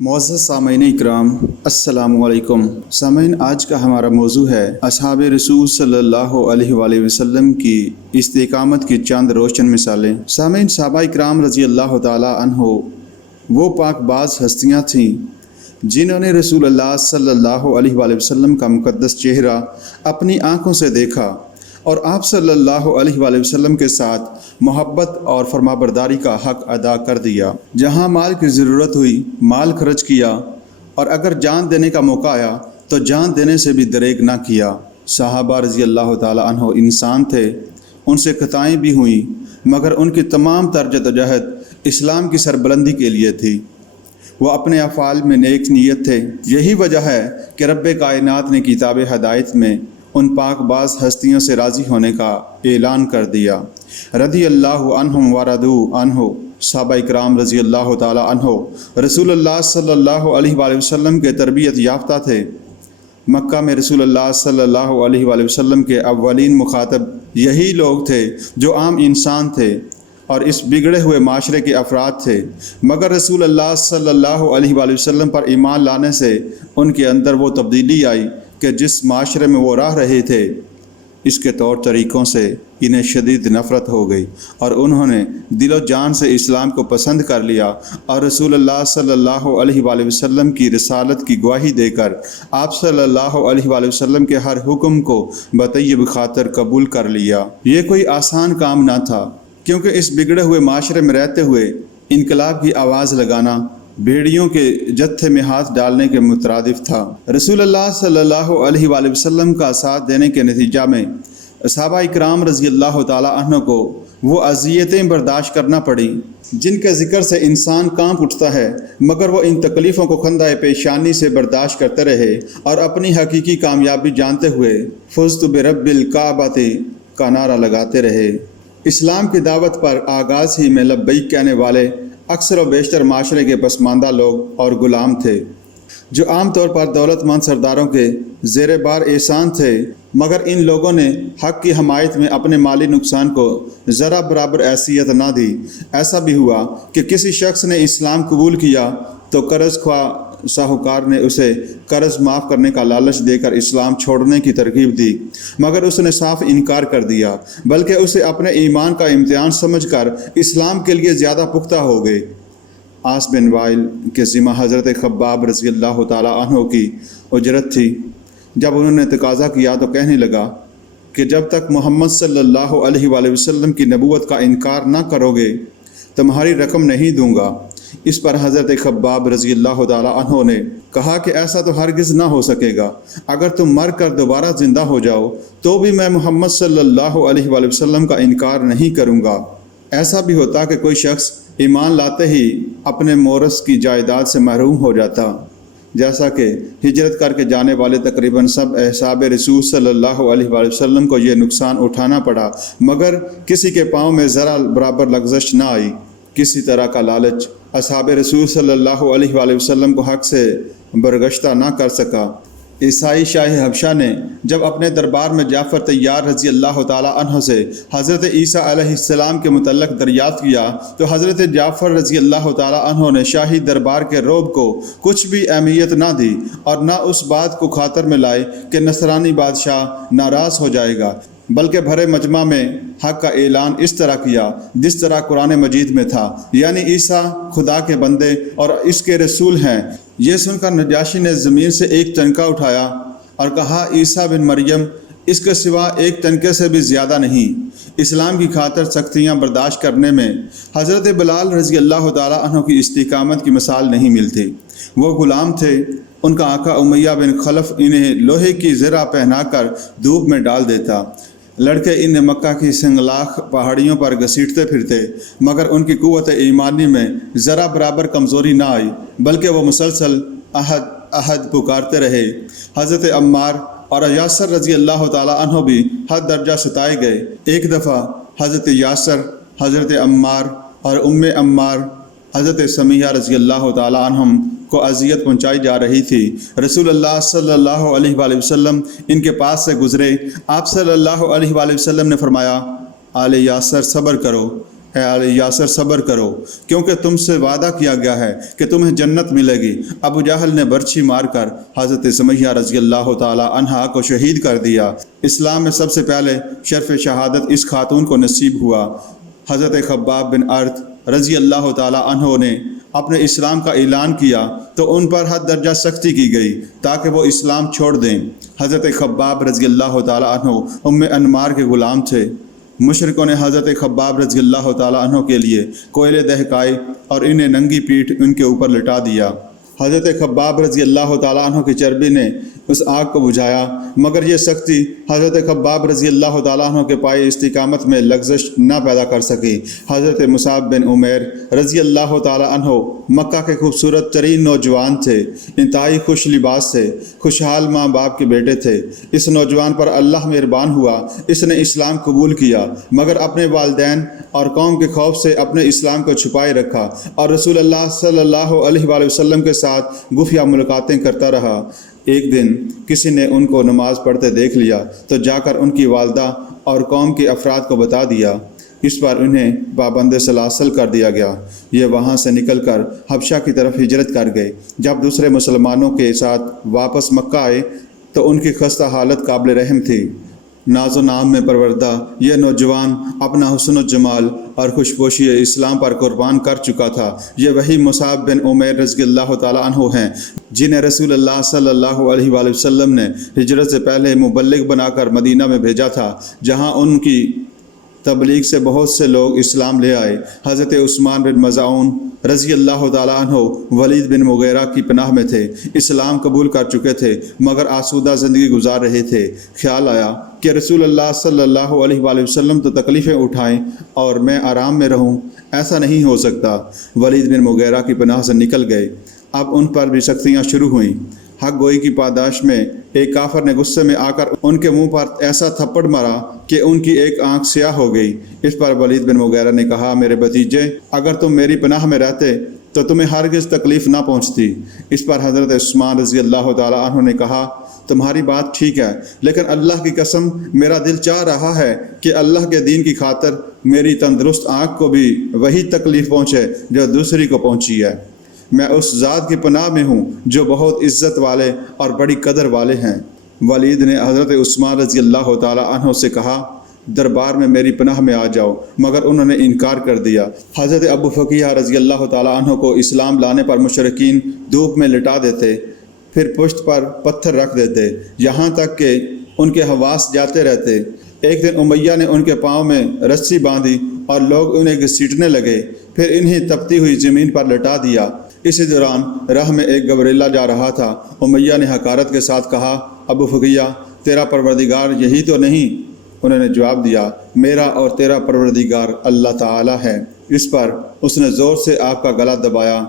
معزز سامعین اکرام، السلام علیکم۔ سامعین، آج کا ہمارا موضوع ہے اصحاب رسول صلی اللہ علیہ وآلہ وسلم کی استقامت کی چند روشن مثالیں۔ سامعین، صحابہ اکرام رضی اللہ تعالی عنہ وہ پاک باز ہستیاں تھیں جنہوں نے رسول اللہ صلی اللہ علیہ وآلہ وسلم کا مقدس چہرہ اپنی آنکھوں سے دیکھا اور آپ صلی اللہ علیہ وآلہ وسلم کے ساتھ محبت اور فرمانبرداری کا حق ادا کر دیا۔ جہاں مال کی ضرورت ہوئی مال خرچ کیا، اور اگر جان دینے کا موقع آیا تو جان دینے سے بھی دریغ نہ کیا۔ صحابہ رضی اللہ تعالی عنہ انسان تھے، ان سے خطائیں بھی ہوئیں، مگر ان کی تمام تر جدوجہد اسلام کی سربلندی کے لیے تھی۔ وہ اپنے افعال میں نیک نیت تھے۔ یہی وجہ ہے کہ رب کائنات نے کتاب ہدایت میں ان پاک باز ہستیوں سے راضی ہونے کا اعلان کر دیا۔ رضی اللہ عنہم ورضوا عنہ، صحابہ اکرام رضی اللہ تعالی عنہ رسول اللہ صلی اللہ علیہ وآلہ وسلم کے تربیت یافتہ تھے۔ مکہ میں رسول اللہ صلی اللہ علیہ وآلہ وسلم کے اولین مخاطب یہی لوگ تھے جو عام انسان تھے اور اس بگڑے ہوئے معاشرے کے افراد تھے، مگر رسول اللہ صلی اللہ علیہ وآلہ وسلم پر ایمان لانے سے ان کے اندر وہ تبدیلی آئی کہ جس معاشرے میں وہ رہ رہے تھے اس کے طور طریقوں سے انہیں شدید نفرت ہو گئی، اور انہوں نے دل و جان سے اسلام کو پسند کر لیا اور رسول اللہ صلی اللہ علیہ وآلہ وسلم کی رسالت کی گواہی دے کر آپ صلی اللہ علیہ وآلہ وسلم کے ہر حکم کو بطیب خاطر قبول کر لیا۔ یہ کوئی آسان کام نہ تھا، کیونکہ اس بگڑے ہوئے معاشرے میں رہتے ہوئے انقلاب کی آواز لگانا بھیڑیوں کے جتھے میں ہاتھ ڈالنے کے مترادف تھا۔ رسول اللہ صلی اللہ علیہ وآلہ وسلم کا ساتھ دینے کے نتیجہ میں صحابہ اکرام رضی اللہ تعالی عنہ کو وہ اذیتیں برداشت کرنا پڑیں جن کے ذکر سے انسان کانپ اٹھتا ہے، مگر وہ ان تکلیفوں کو خندہ پیشانی سے برداشت کرتے رہے اور اپنی حقیقی کامیابی جانتے ہوئے فزت برب الکعبۃ کا نعرہ لگاتے رہے۔ اسلام کی دعوت پر آغاز ہی میں لبیک کہنے والے اکثر و بیشتر معاشرے کے پسماندہ لوگ اور غلام تھے، جو عام طور پر دولت مند سرداروں کے زیر بار احسان تھے، مگر ان لوگوں نے حق کی حمایت میں اپنے مالی نقصان کو ذرا برابر حیثیت نہ دی۔ ایسا بھی ہوا کہ کسی شخص نے اسلام قبول کیا تو قرض خواہ ساہوکار نے اسے قرض معاف کرنے کا لالچ دے کر اسلام چھوڑنے کی ترغیب دی، مگر اس نے صاف انکار کر دیا، بلکہ اسے اپنے ایمان کا امتحان سمجھ کر اسلام کے لیے زیادہ پختہ ہو گئے۔ عاص بن وائل کے ذمہ حضرت خباب رضی اللہ تعالی عنہ کی اجرت تھی۔ جب انہوں نے تقاضا کیا تو کہنے لگا کہ جب تک محمد صلی اللہ علیہ وآلہ وسلم کی نبوت کا انکار نہ کرو گے تمہاری رقم نہیں دوں گا۔ اس پر حضرت خباب رضی اللہ تعالی عنہ نے کہا کہ ایسا تو ہرگز نہ ہو سکے گا، اگر تم مر کر دوبارہ زندہ ہو جاؤ تو بھی میں محمد صلی اللہ علیہ وآلہ وسلم کا انکار نہیں کروں گا۔ ایسا بھی ہوتا کہ کوئی شخص ایمان لاتے ہی اپنے مورث کی جائیداد سے محروم ہو جاتا، جیسا کہ ہجرت کر کے جانے والے تقریباً سب اصحاب رسول صلی اللہ علیہ وآلہ وسلم کو یہ نقصان اٹھانا پڑا، مگر کسی کے پاؤں میں ذرا برابر لغزش نہ آئی۔ کسی طرح کا لالچ اصحاب رسول صلی اللہ علیہ وآلہ وسلم کو حق سے برگشتہ نہ کر سکا۔ عیسائی شاہ حبشہ نے جب اپنے دربار میں جعفر طیار رضی اللہ تعالی عنہ سے حضرت عیسیٰ علیہ السلام کے متعلق دریافت کیا تو حضرت جعفر رضی اللہ تعالی عنہ نے شاہی دربار کے رعب کو کچھ بھی اہمیت نہ دی اور نہ اس بات کو خاطر میں لائے کہ نصرانی بادشاہ ناراض ہو جائے گا، بلکہ بھرے مجمع میں حق کا اعلان اس طرح کیا جس طرح قرآن مجید میں تھا، یعنی عیسیٰ خدا کے بندے اور اس کے رسول ہیں۔ یہ سن کر نجاشی نے زمین سے ایک تنکا اٹھایا اور کہا عیسیٰ بن مریم اس کے سوا ایک تنکے سے بھی زیادہ نہیں۔ اسلام کی خاطر سختیاں برداشت کرنے میں حضرت بلال رضی اللہ تعالی عنہ کی استقامت کی مثال نہیں ملتی۔ وہ غلام تھے، ان کا آقا امیہ بن خلف انہیں لوہے کی زرہ پہنا کر دھوپ میں ڈال دیتا۔ لڑکے انہیں مکہ کی سنگلاخ پہاڑیوں پر گھسیٹتے پھرتے، مگر ان کی قوت ایمانی میں ذرا برابر کمزوری نہ آئی، بلکہ وہ مسلسل احد احد پکارتے رہے۔ حضرت عمار اور یاسر رضی اللہ تعالی عنہ بھی حد درجہ ستائے گئے۔ ایک دفعہ حضرت یاسر، حضرت عمار اور عمار حضرت سمیہ رضی اللہ تعالی عنہم کو اذیت پہنچائی جا رہی تھی۔ رسول اللہ صلی اللہ علیہ وآلہ وسلم ان کے پاس سے گزرے۔ آپ صلی اللہ علیہ وآلہ وسلم نے فرمایا آل یاسر صبر کرو، اے آل یاسر صبر کرو کیونکہ تم سے وعدہ کیا گیا ہے کہ تمہیں جنت ملے گی۔ ابو جہل نے برچھی مار کر حضرت سمیہ رضی اللہ تعالی عنہا کو شہید کر دیا۔ اسلام میں سب سے پہلے شرف شہادت اس خاتون کو نصیب ہوا۔ حضرت خباب بن ارت رضی اللہ تعالی عنہ نے اپنے اسلام کا اعلان کیا تو ان پر حد درجہ سختی کی گئی تاکہ وہ اسلام چھوڑ دیں۔ حضرت خباب رضی اللہ تعالی عنہ ام انمار کے غلام تھے۔ مشرکوں نے حضرت خباب رضی اللہ تعالی عنہ کے لیے کوئلے دہکائے اور انہیں ننگی پیٹھ ان کے اوپر لٹا دیا۔ حضرت خباب رضی اللہ تعالیٰ عنہ کی چربی نے اس آگ کو بجھایا، مگر یہ سختی حضرت خباب رضی اللہ تعالیٰ عنہ کے پائے استقامت میں لغزش نہ پیدا کر سکی۔ حضرت مصعب بن عمیر رضی اللہ تعالیٰ عنہ مکہ کے خوبصورت ترین نوجوان تھے، انتہائی خوش لباس تھے، خوشحال ماں باپ کے بیٹے تھے۔ اس نوجوان پر اللہ مہربان ہوا، اس نے اسلام قبول کیا، مگر اپنے والدین اور قوم کے خوف سے اپنے اسلام کو چھپائے رکھا اور رسول اللہ صلی اللہ علیہ وآلہ وسلم کے ساتھ خفیہ ملاقاتیں کرتا رہا۔ ایک دن کسی نے ان کو نماز پڑھتے دیکھ لیا تو جا کر ان کی والدہ اور قوم کے افراد کو بتا دیا۔ اس پر انہیں پابند سلاسل کر دیا گیا۔ یہ وہاں سے نکل کر حبشہ کی طرف ہجرت کر گئے۔ جب دوسرے مسلمانوں کے ساتھ واپس مکہ آئے تو ان کی خستہ حالت قابل رحم تھی۔ ناز و نام میں پروردہ یہ نوجوان اپنا حسن و جمال اور خوشپوشی اسلام پر قربان کر چکا تھا۔ یہ وہی مصعب بن عمیر رضی اللہ تعالیٰ عنہ ہیں جنہیں رسول اللہ صلی اللہ علیہ وآلہ وسلم نے ہجرت سے پہلے مبلغ بنا کر مدینہ میں بھیجا تھا، جہاں ان کی تبلیغ سے بہت سے لوگ اسلام لے آئے۔ حضرت عثمان بن مظعون رضی اللہ تعالیٰ عنہ ولید بن مغیرہ کی پناہ میں تھے، اسلام قبول کر چکے تھے مگر آسودہ زندگی گزار رہے تھے۔ خیال آیا کہ رسول اللہ صلی اللہ علیہ وآلہ وسلم تو تکلیفیں اٹھائیں اور میں آرام میں رہوں، ایسا نہیں ہو سکتا۔ ولید بن مغیرہ کی پناہ سے نکل گئے۔ اب ان پر بھی سختیاں شروع ہوئیں۔ حق گوئی کی پاداش میں ایک کافر نے غصے میں آ کر ان کے منہ پر ایسا تھپڑ مارا کہ ان کی ایک آنکھ سیاہ ہو گئی۔ اس پر ولید بن مغیرہ نے کہا، میرے بھتیجے، اگر تم میری پناہ میں رہتے تو تمہیں ہرگز تکلیف نہ پہنچتی۔ اس پر حضرت عثمان رضی اللہ تعالیٰ عنہ نے کہا، تمہاری بات ٹھیک ہے، لیکن اللہ کی قسم میرا دل چاہ رہا ہے کہ اللہ کے دین کی خاطر میری تندرست آنکھ کو بھی وہی تکلیف پہنچے جو دوسری کو پہنچی ہے۔ میں اس ذات کی پناہ میں ہوں جو بہت عزت والے اور بڑی قدر والے ہیں۔ ولید نے حضرت عثمان رضی اللہ تعالیٰ عنہ سے کہا، دربار میں میری پناہ میں آ جاؤ، مگر انہوں نے انکار کر دیا۔ حضرت ابو فقیہ رضی اللہ تعالیٰ عنہ کو اسلام لانے پر مشرکین دھوپ میں لٹا دیتے، پھر پشت پر پتھر رکھ دیتے، یہاں تک کہ ان کے حواس جاتے رہتے۔ ایک دن امیہ نے ان کے پاؤں میں رسی باندھی اور لوگ انہیں گھسیٹنے لگے، پھر انہیں تپتی ہوئی زمین پر لٹا دیا۔ اسی دوران راہ میں ایک گبریلا جا رہا تھا۔ امیہ نے حقارت کے ساتھ کہا، ابو فقیہ، تیرا پروردگار یہی تو نہیں؟ انہوں نے جواب دیا، میرا اور تیرا پروردگار اللہ تعالی ہے۔ اس پر اس نے زور سے آپ کا گلا دبایا۔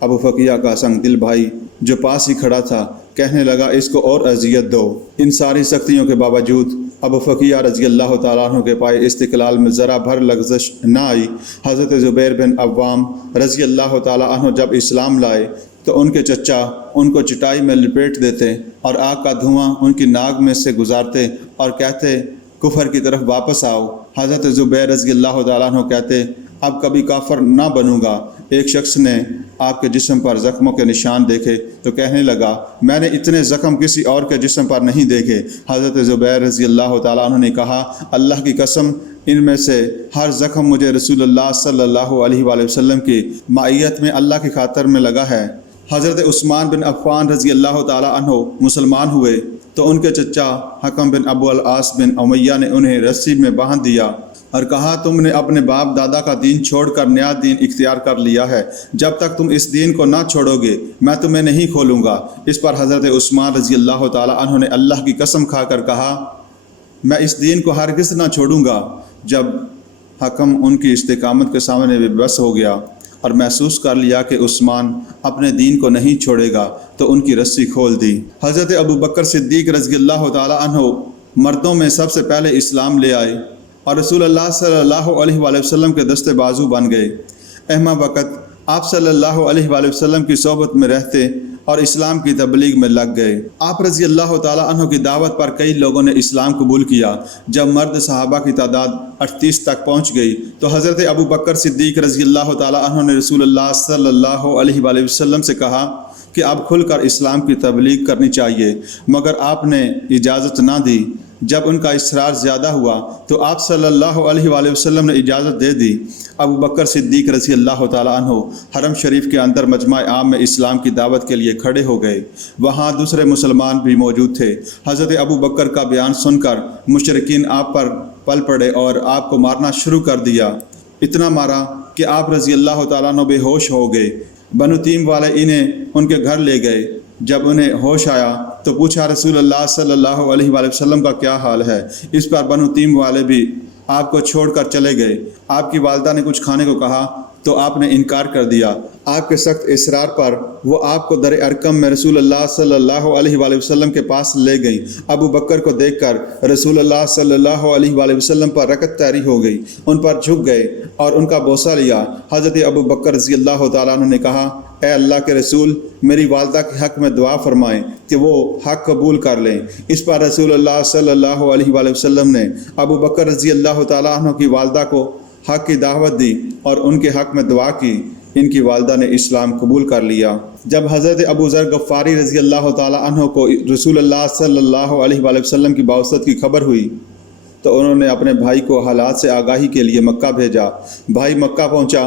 ابو فقیہ کا سنگ دل بھائی جو پاس ہی کھڑا تھا کہنے لگا، اس کو اور اذیت دو۔ ان ساری سختیوں کے باوجود ابو فقیہ رضی اللہ تعالیٰ عنہ کے پائے استقلال میں ذرا بھر لغزش نہ آئی۔ حضرت زبیر بن عوام رضی اللہ تعالیٰ عنہ جب اسلام لائے تو ان کے چچا ان کو چٹائی میں لپیٹ دیتے اور آگ کا دھواں ان کی ناک میں سے گزارتے اور کہتے، کفر کی طرف واپس آؤ۔ حضرت زبیر رضی اللہ تعالیٰ عنہ کہتے، اب کبھی کافر نہ بنوں گا۔ ایک شخص نے آپ کے جسم پر زخموں کے نشان دیکھے تو کہنے لگا، میں نے اتنے زخم کسی اور کے جسم پر نہیں دیکھے۔ حضرت زبیر رضی اللہ تعالیٰ عنہ نے کہا، اللہ کی قسم، ان میں سے ہر زخم مجھے رسول اللہ صلی اللہ علیہ وآلہ وسلم کی معیت میں اللہ کی خاطر میں لگا ہے۔ حضرت عثمان بن عفان رضی اللہ تعالیٰ عنہ مسلمان ہوئے تو ان کے چچا حکم بن ابو العاص بن امیہ نے انہیں رسی میں باندھ دیا اور کہا، تم نے اپنے باپ دادا کا دین چھوڑ کر نیا دین اختیار کر لیا ہے، جب تک تم اس دین کو نہ چھوڑو گے میں تمہیں نہیں کھولوں گا۔ اس پر حضرت عثمان رضی اللہ تعالیٰ عنہ نے اللہ کی قسم کھا کر کہا، میں اس دین کو ہرگز نہ چھوڑوں گا۔ جب حکم ان کی استقامت کے سامنے بے بس ہو گیا اور محسوس کر لیا کہ عثمان اپنے دین کو نہیں چھوڑے گا تو ان کی رسی کھول دی۔ حضرت ابو بکر صدیق رضی اللہ تعالیٰ عنہ مردوں میں سب سے پہلے اسلام لے آئے اور رسول اللہ صلی اللہ علیہ وآلہ وسلم کے دستے بازو بن گئے۔ اہما وقت آپ صلی اللہ علیہ وآلہ وسلم کی صحبت میں رہتے اور اسلام کی تبلیغ میں لگ گئے۔ آپ رضی اللہ تعالیٰ عنہ کی دعوت پر کئی لوگوں نے اسلام قبول کیا۔ جب مرد صحابہ کی تعداد 38 تک پہنچ گئی تو حضرت ابو بکر صدیق رضی اللہ تعالیٰ عنہ نے رسول اللہ صلی اللہ علیہ وآلہ وسلم سے کہا کہ اب کھل کر اسلام کی تبلیغ کرنی چاہیے، مگر آپ نے اجازت نہ دی۔ جب ان کا اصرار زیادہ ہوا تو آپ صلی اللہ علیہ وآلہ وسلم نے اجازت دے دی۔ ابو بکر صدیق رضی اللہ تعالیٰ عنہ حرم شریف کے اندر مجمع عام میں اسلام کی دعوت کے لیے کھڑے ہو گئے۔ وہاں دوسرے مسلمان بھی موجود تھے۔ حضرت ابو بکر کا بیان سن کر مشرکین آپ پر پل پڑے اور آپ کو مارنا شروع کر دیا۔ اتنا مارا کہ آپ رضی اللہ تعالیٰ عنہ بے ہوش ہو گئے۔ بنو تیم والے انہیں ان کے گھر لے گئے۔ جب انہیں ہوش آیا تو پوچھا رسول اللہ صلی اللہ علیہ وآلہ وسلم کا کیا حال ہے؟ اس پر بنو تیم والے بھی آپ کو چھوڑ کر چلے گئے۔ آپ کی والدہ نے کچھ کھانے کو کہا تو آپ نے انکار کر دیا۔ آپ کے سخت اصرار پر وہ آپ کو در ارقم میں رسول اللہ صلی اللہ علیہ وآلہ وسلم کے پاس لے گئیں۔ ابو بکر کو دیکھ کر رسول اللہ صلی اللہ علیہ وآلہ وسلم پر رکعت طاری ہو گئی، ان پر جھک گئے اور ان کا بوسہ لیا۔ حضرت ابو بکر رضی اللہ تعالیٰ عنہ نے کہا، اے اللہ کے رسول، میری والدہ کے حق میں دعا فرمائیں کہ وہ حق قبول کر لیں۔ اس پر رسول اللہ صلی اللہ علیہ وآلہ وسلم نے ابو بکر رضی اللہ تعالیٰ عنہ کی والدہ کو حق کی دعوت دی اور ان کے حق میں دعا کی۔ ان کی والدہ نے اسلام قبول کر لیا۔ جب حضرت ابو ذر غفاری رضی اللہ تعالیٰ عنہ کو رسول اللہ صلی اللہ علیہ وآلہ وسلم کی بعثت کی خبر ہوئی تو انہوں نے اپنے بھائی کو حالات سے آگاہی کے لیے مکہ بھیجا۔ بھائی مکہ پہنچا،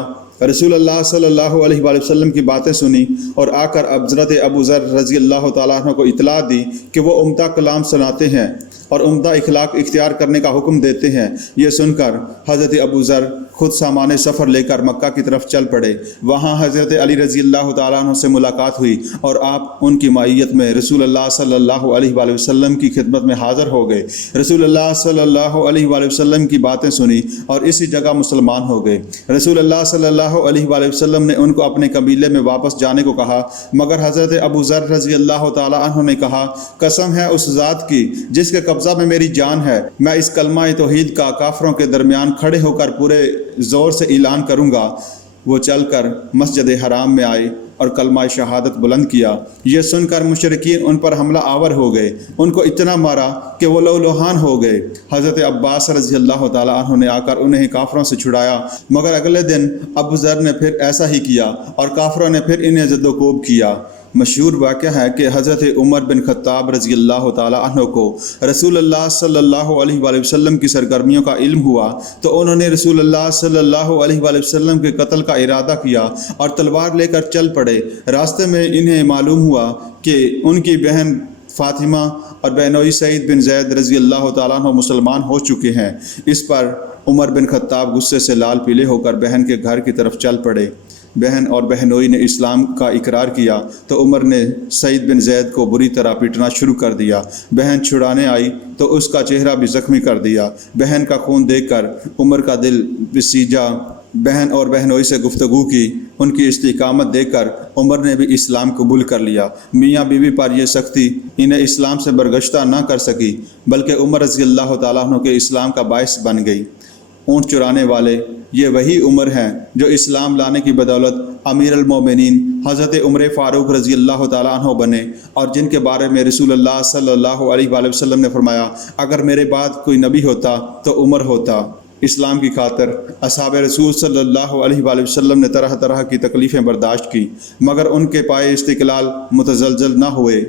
رسول اللہ صلی اللہ علیہ وآلہ وسلم کی باتیں سنی اور آ کر حضرت ابو ذر رضی اللہ تعالیٰ عنہ کو اطلاع دی کہ وہ عمدہ کلام سناتے ہیں اور عمدہ اخلاق اختیار کرنے کا حکم دیتے ہیں۔ یہ سن کر حضرت ابو ذر خود سامان سفر لے کر مکہ کی طرف چل پڑے۔ وہاں حضرت علی رضی اللہ تعالیٰ عنہ سے ملاقات ہوئی اور آپ ان کی معیت میں رسول اللہ صلی اللہ علیہ وآلہ وسلم کی خدمت میں حاضر ہو گئے۔ رسول اللہ صلی اللہ علیہ وآلہ وسلم کی باتیں سنی اور اسی جگہ مسلمان ہو گئے۔ رسول اللہ صلی اللہ علیہ وآلہ وسلم نے ان کو اپنے قبیلے میں واپس جانے کو کہا، مگر حضرت ابو ذر رضی اللہ تعالیٰ عنہ نے کہا، قسم ہے اس ذات کی جس کے قبضہ میں میری جان ہے، میں اس کلمہ توحید کا کافروں کے درمیان کھڑے ہو کر پورے زور سے اعلان کروں گا۔ وہ چل کر مسجد حرام میں آئے اور کلمہ شہادت بلند کیا۔ یہ سن کر مشرکین ان پر حملہ آور ہو گئے، ان کو اتنا مارا کہ وہ لہولہان ہو گئے۔ حضرت عباس رضی اللہ تعالیٰ عنہ نے آ کر انہیں کافروں سے چھڑایا، مگر اگلے دن ابو ذر نے پھر ایسا ہی کیا اور کافروں نے پھر انہیں زد و کوب کیا۔ مشہور واقعہ ہے کہ حضرت عمر بن خطاب رضی اللہ تعالیٰ عنہ کو رسول اللہ صلی اللہ علیہ وآلہ وسلم کی سرگرمیوں کا علم ہوا تو انہوں نے رسول اللہ صلی اللہ علیہ وآلہ وسلم کے قتل کا ارادہ کیا اور تلوار لے کر چل پڑے۔ راستے میں انہیں معلوم ہوا کہ ان کی بہن فاطمہ اور بہنوئی سعید بن زید رضی اللہ تعالیٰ عنہ مسلمان ہو چکے ہیں۔ اس پر عمر بن خطاب غصے سے لال پیلے ہو کر بہن کے گھر کی طرف چل پڑے۔ بہن اور بہنوئی نے اسلام کا اقرار کیا تو عمر نے سعید بن زید کو بری طرح پیٹنا شروع کر دیا۔ بہن چھڑانے آئی تو اس کا چہرہ بھی زخمی کر دیا۔ بہن کا خون دیکھ کر عمر کا دل بسیجا۔ بہن اور بہنوئی سے گفتگو کی، ان کی استقامت دیکھ کر عمر نے بھی اسلام قبول کر لیا۔ میاں بیوی پر یہ سختی انہیں اسلام سے برگشتہ نہ کر سکی بلکہ عمر رضی اللہ تعالیٰ عنہ کے اسلام کا باعث بن گئی۔ اونٹ چرانے والے یہ وہی عمر ہیں جو اسلام لانے کی بدولت امیر المومنین حضرت عمر فاروق رضی اللہ تعالیٰ عنہ بنے اور جن کے بارے میں رسول اللہ صلی اللہ علیہ وآلہ وسلم نے فرمایا، اگر میرے بعد کوئی نبی ہوتا تو عمر ہوتا۔ اسلام کی خاطر اصحاب رسول صلی اللہ علیہ وآلہ وسلم نے طرح طرح کی تکلیفیں برداشت کی مگر ان کے پائے استقلال متزلزل نہ ہوئے۔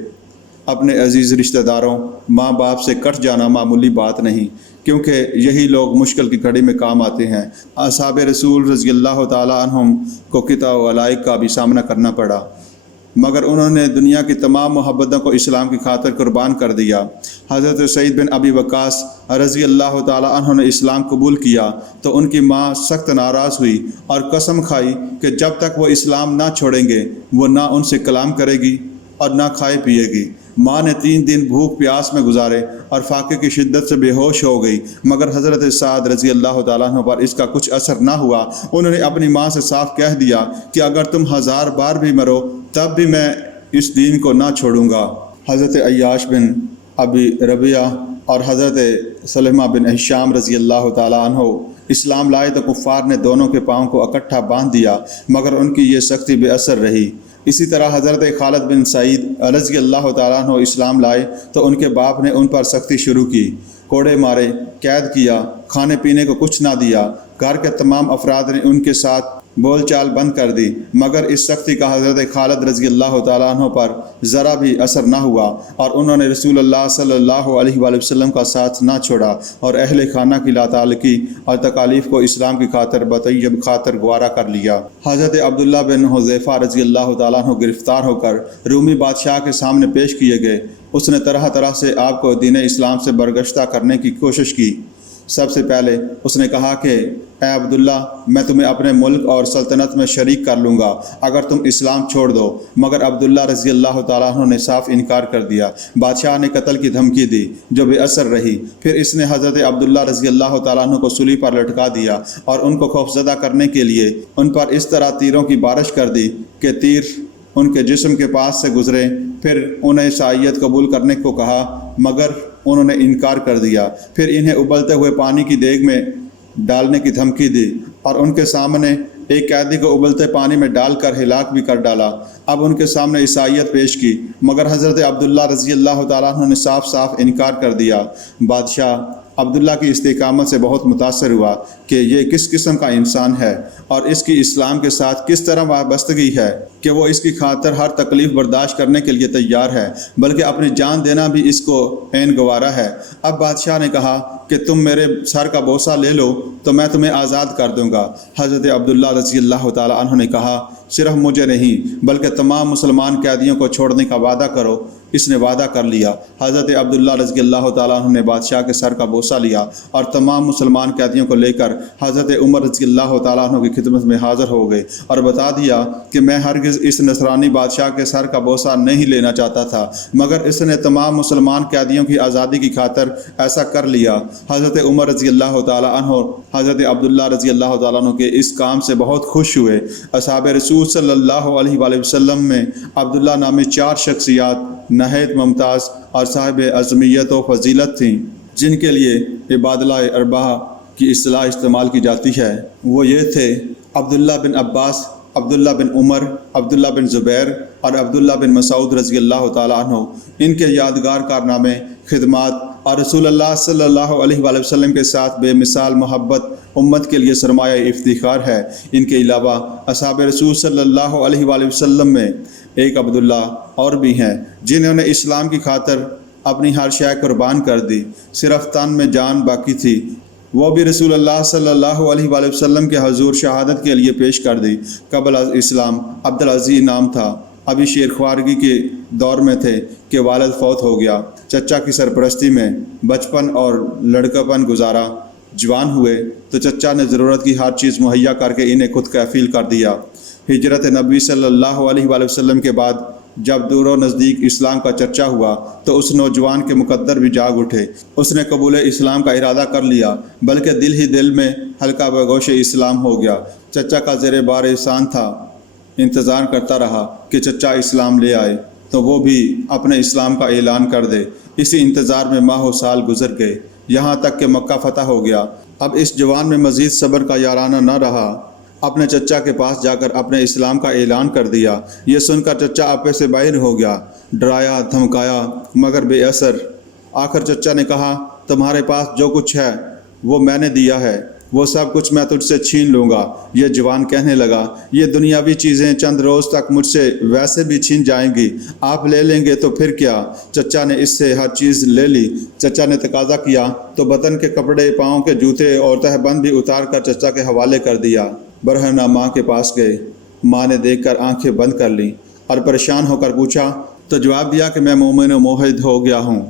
اپنے عزیز رشتہ داروں، ماں باپ سے کٹ جانا معمولی بات نہیں، کیونکہ یہی لوگ مشکل کی گھڑی میں کام آتے ہیں۔ اصحاب رسول رضی اللہ تعالیٰ عنہم کو قطع و علائق کا بھی سامنا کرنا پڑا مگر انہوں نے دنیا کی تمام محبتوں کو اسلام کی خاطر قربان کر دیا۔ حضرت سعید بن ابی وقاص رضی اللہ تعالیٰ عنہ نے اسلام قبول کیا تو ان کی ماں سخت ناراض ہوئی اور قسم کھائی کہ جب تک وہ اسلام نہ چھوڑیں گے وہ نہ ان سے کلام کرے گی اور نہ کھائے پیے گی۔ ماں نے 3 دن بھوک پیاس میں گزارے اور فاقے کی شدت سے بے ہوش ہو گئی مگر حضرت سعد رضی اللہ تعالیٰ عنہ پر اس کا کچھ اثر نہ ہوا۔ انہوں نے اپنی ماں سے صاف کہہ دیا کہ اگر تم 1000 بار بھی مرو تب بھی میں اس دین کو نہ چھوڑوں گا۔ حضرت عیاش بن ابی ربیعہ اور حضرت سلمہ بن ہشام رضی اللہ تعالیٰ عنہ اسلام لائے تو کفار نے دونوں کے پاؤں کو اکٹھا باندھ دیا مگر ان کی یہ سختی بے اثر رہی۔ اسی طرح حضرت خالد بن سعید رضی اللہ تعالیٰ عنہ اسلام لائے تو ان کے باپ نے ان پر سختی شروع کی، کوڑے مارے، قید کیا، کھانے پینے کو کچھ نہ دیا، گھر کے تمام افراد نے ان کے ساتھ بول چال بند کر دی، مگر اس سختی کا حضرت خالد رضی اللہ تعالیٰ عنہ پر ذرا بھی اثر نہ ہوا اور انہوں نے رسول اللہ صلی اللہ علیہ وآلہ وسلم کا ساتھ نہ چھوڑا اور اہل خانہ کی لاتعلقی اور تکالیف کو اسلام کی خاطر بطیب خاطر گوارا کر لیا۔ حضرت عبداللہ بن حذیفہ رضی اللہ تعالیٰ عنہ گرفتار ہو کر رومی بادشاہ کے سامنے پیش کیے گئے۔ اس نے طرح طرح سے آپ کو دین اسلام سے برگشتہ کرنے کی کوشش کی۔ سب سے پہلے اس نے کہا کہ اے عبداللہ، میں تمہیں اپنے ملک اور سلطنت میں شریک کر لوں گا اگر تم اسلام چھوڑ دو، مگر عبداللہ رضی اللہ تعالیٰ عنہ نے صاف انکار کر دیا۔ بادشاہ نے قتل کی دھمکی دی جو بے اثر رہی۔ پھر اس نے حضرت عبداللہ رضی اللہ تعالیٰ عنہ کو سولی پر لٹکا دیا اور ان کو خوفزدہ کرنے کے لیے ان پر اس طرح تیروں کی بارش کر دی کہ تیر ان کے جسم کے پاس سے گزرے۔ پھر انہیں عیسائیت قبول کرنے کو کہا مگر انہوں نے انکار کر دیا۔ پھر انہیں ابلتے ہوئے پانی کی دیگ میں ڈالنے کی دھمکی دی اور ان کے سامنے ایک قیدی کو ابلتے پانی میں ڈال کر ہلاک بھی کر ڈالا۔ اب ان کے سامنے عیسائیت پیش کی مگر حضرت عبداللہ رضی اللہ تعالیٰ عنہ نے صاف صاف انکار کر دیا۔ بادشاہ عبداللہ کی استقامت سے بہت متاثر ہوا کہ یہ کس قسم کا انسان ہے اور اس کی اسلام کے ساتھ کس طرح وابستگی ہے کہ وہ اس کی خاطر ہر تکلیف برداشت کرنے کے لیے تیار ہے، بلکہ اپنی جان دینا بھی اس کو عین گوارا ہے۔ اب بادشاہ نے کہا کہ تم میرے سر کا بوسہ لے لو تو میں تمہیں آزاد کر دوں گا۔ حضرت عبداللہ رضی اللہ تعالیٰ عنہ نے کہا صرف مجھے نہیں بلکہ تمام مسلمان قیدیوں کو چھوڑنے کا وعدہ کرو۔ اس نے وعدہ کر لیا۔ حضرت عبداللہ رضی اللہ تعالیٰ عنہ نے بادشاہ کے سر کا بوسہ لیا اور تمام مسلمان قیدیوں کو لے کر حضرت عمر رضی اللہ تعالیٰ عنہ کی خدمت میں حاضر ہو گئے اور بتا دیا کہ میں ہرگز اس نصرانی بادشاہ کے سر کا بوسہ نہیں لینا چاہتا تھا، مگر اس نے تمام مسلمان قیدیوں کی آزادی کی خاطر ایسا کر لیا۔ حضرت عمر رضی اللہ تعالیٰ عنہ حضرت عبداللہ رضی اللہ تعالیٰ عنہ کے اس کام سے بہت خوش ہوئے۔ اصحاب رسول صلی اللہ علیہ وآلہ وسلم میں عبداللہ نامی 4 شخصیات نہایت ممتاز اور صاحب عظمیت و فضیلت تھیں جن کے لیے عبادلہ اربعہ کی اصطلاح استعمال کی جاتی ہے۔ وہ یہ تھے عبداللہ بن عباس، عبداللہ بن عمر، عبداللہ بن زبیر اور عبداللہ بن مسعود رضی اللہ تعالیٰ عنہ۔ ان کے یادگار کارنامے، خدمات اور رسول اللہ صلی اللہ علیہ وآلہ وسلم کے ساتھ بے مثال محبت امت کے لیے سرمایہ افتخار ہے۔ ان کے علاوہ اصحاب رسول صلی اللہ علیہ وآلہ وسلم میں ایک عبداللہ اور بھی ہیں جنہوں نے اسلام کی خاطر اپنی ہر شے قربان کر دی، صرف تن میں جان باقی تھی، وہ بھی رسول اللہ صلی اللہ علیہ وآلہ وسلم کے حضور شہادت کے لیے پیش کر دی۔ قبل از اسلام عبدالعزیز نام تھا، ابھی شیر خوارگی کے دور میں تھے کہ والد فوت ہو گیا۔ چچا کی سرپرستی میں بچپن اور لڑکپن گزارا۔ جوان ہوئے تو چچا نے ضرورت کی ہر چیز مہیا کر کے انہیں خود کفیل کر دیا۔ ہجرت نبی صلی اللہ علیہ وآلہ وسلم کے بعد جب دور و نزدیک اسلام کا چرچا ہوا تو اس نوجوان کے مقدر بھی جاگ اٹھے۔ اس نے قبول اسلام کا ارادہ کر لیا، بلکہ دل ہی دل میں ہلکا بگوش اسلام ہو گیا۔ چچا کا زیر بار احسان تھا، انتظار کرتا رہا کہ چچا اسلام لے آئے تو وہ بھی اپنے اسلام کا اعلان کر دے۔ اسی انتظار میں ماہ و سال گزر گئے، یہاں تک کہ مکہ فتح ہو گیا۔ اب اس جوان میں مزید صبر کا یارانہ نہ رہا، اپنے چچا کے پاس جا کر اپنے اسلام کا اعلان کر دیا۔ یہ سن کر چچا آپے سے باہر ہو گیا، ڈرایا دھمکایا مگر بے اثر۔ آخر چچا نے کہا تمہارے پاس جو کچھ ہے وہ میں نے دیا ہے، وہ سب کچھ میں تجھ سے چھین لوں گا۔ یہ جوان کہنے لگا یہ دنیاوی چیزیں چند روز تک مجھ سے ویسے بھی چھین جائیں گی، آپ لے لیں گے تو پھر کیا؟ چچا نے اس سے ہر چیز لے لی۔ چچا نے تقاضا کیا تو بدن کے کپڑے، پاؤں کے جوتے اور تہبند بھی اتار کر چچا کے حوالے کر دیا۔ برہنہ ماں کے پاس گئے، ماں نے دیکھ کر آنکھیں بند کر لیں اور پریشان ہو کر پوچھا تو جواب دیا کہ میں مومن و موحد ہو گیا ہوں،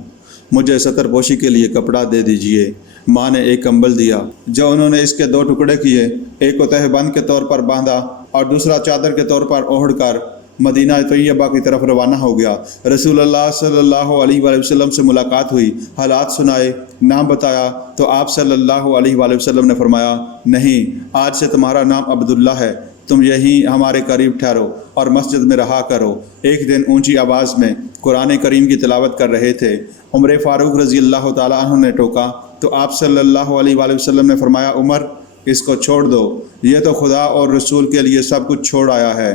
مجھے ستر پوشی کے لیے کپڑا دے دیجئے۔ ماں نے ایک کمبل دیا جو انہوں نے اس کے 2 ٹکڑے کیے، ایک کو تہبند کے طور پر باندھا اور دوسرا چادر کے طور پر اوڑھ کر مدینہ طیبہ کی طرف روانہ ہو گیا۔ رسول اللہ صلی اللہ علیہ وآلہ وسلم سے ملاقات ہوئی، حالات سنائے، نام بتایا تو آپ صلی اللہ علیہ وآلہ وسلم نے فرمایا نہیں، آج سے تمہارا نام عبداللہ ہے، تم یہیں ہمارے قریب ٹھہرو اور مسجد میں رہا کرو۔ ایک دن اونچی آواز میں قرآن کریم کی تلاوت کر رہے تھے، عمر فاروق رضی اللہ تعالیٰ عنہ نے ٹوکا تو آپ صلی اللہ علیہ وآلہ وسلم نے فرمایا عمر اس کو چھوڑ دو، یہ تو خدا اور رسول کے لیے سب کچھ چھوڑ آیا ہے۔